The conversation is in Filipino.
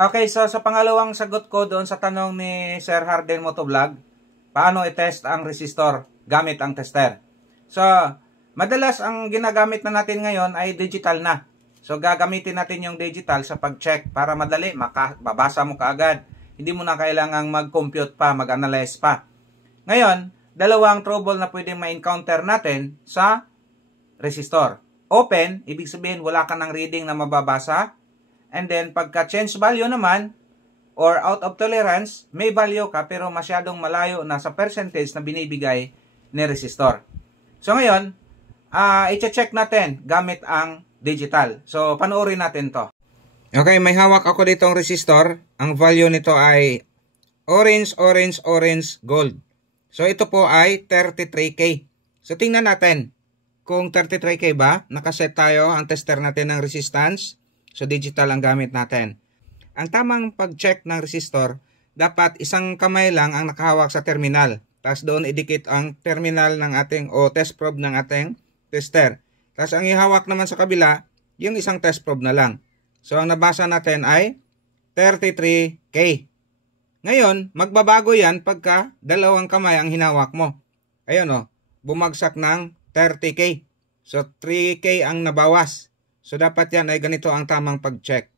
Okay, so sa pangalawang sagot ko doon sa tanong ni Sir Harden Motovlog, paano i-test ang resistor gamit ang tester? So, madalas ang ginagamit na natin ngayon ay digital na. So, gagamitin natin yung digital sa pag-check para madali, babasa mo kaagad. Hindi mo na kailangang mag-compute pa, mag-analyze pa. Ngayon, dalawang trouble na pwedeng ma-encounter natin sa resistor. Open, ibig sabihin wala ka ng reading na mababasa. And then, pagka change value naman, or out of tolerance, may value ka pero masyadong malayo na sa percentage na binibigay ni resistor. So ngayon, i-check natin gamit ang digital. So, panoorin natin to. Okay, may hawak ako ditong resistor. Ang value nito ay orange, orange, orange, gold. So, ito po ay 33K. So, tingnan natin kung 33K ba. Nakaset tayo ang tester natin ng resistance. So, digital ang gamit natin. Ang tamang pag-check ng resistor, dapat isang kamay lang ang nakahawak sa terminal. Tapos doon idikit ang terminal ng ating o test probe ng ating tester. Tapos ang ihawak naman sa kabila, yung isang test probe na lang. So, ang nabasa natin ay 33K. Ngayon, magbabago yan pagka dalawang kamay ang hinawak mo. Ayun o, bumagsak ng 30K. So, 3K ang nabawas. So, dapat yan ay ganito ang tamang pag-check.